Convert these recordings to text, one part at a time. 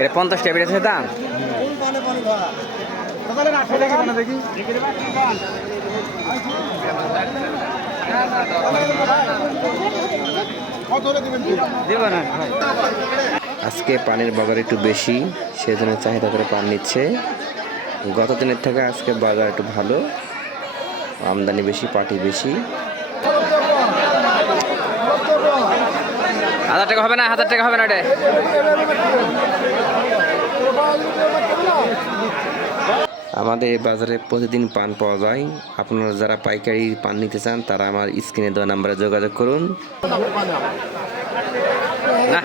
এটা 50 টাকা বেড়েছে দাম। আজকে পানির বাজার একটু বেশি, সেজন্য চাহিদা করে পান নিচ্ছে। গত দিনের থেকে আজকে বাজার একটু ভালো, আমদানি বেশি, পাটি বেশি। 1000 টাকা হবে না, 1000 টাকা হবে না। এটা আমাদের এই বাজারে প্রতিদিন পান পাওয়া যায়। আপনারা যারা পাইকারি পান নিতে চান তারা আমার স্ক্রিনে দেওয়া নাম্বারে যোগাযোগ করুন। না,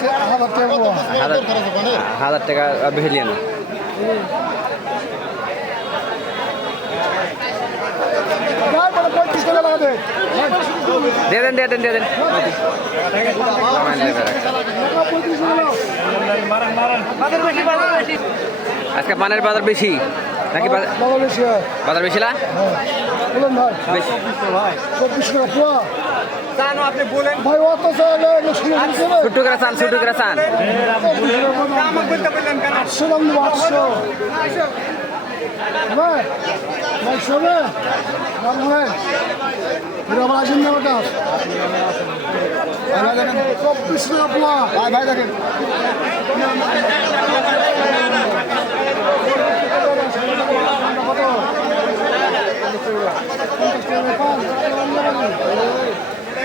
1000 টাকা বেশি দিয়ে না। দিয়ে দেন। আজকে পানের বাজার বেশি নাকি? বাজার বেশি না? ছোট্ট করে চান।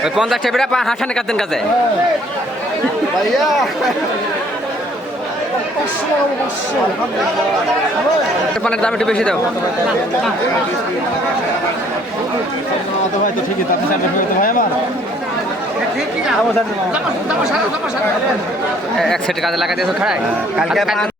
ওই 50 টাকা হাসানে কাতেন কাছে পানের দাম একটু বেশি দাও। এক সেট কাজে লাগাই দিয়েছো খাড়ায়।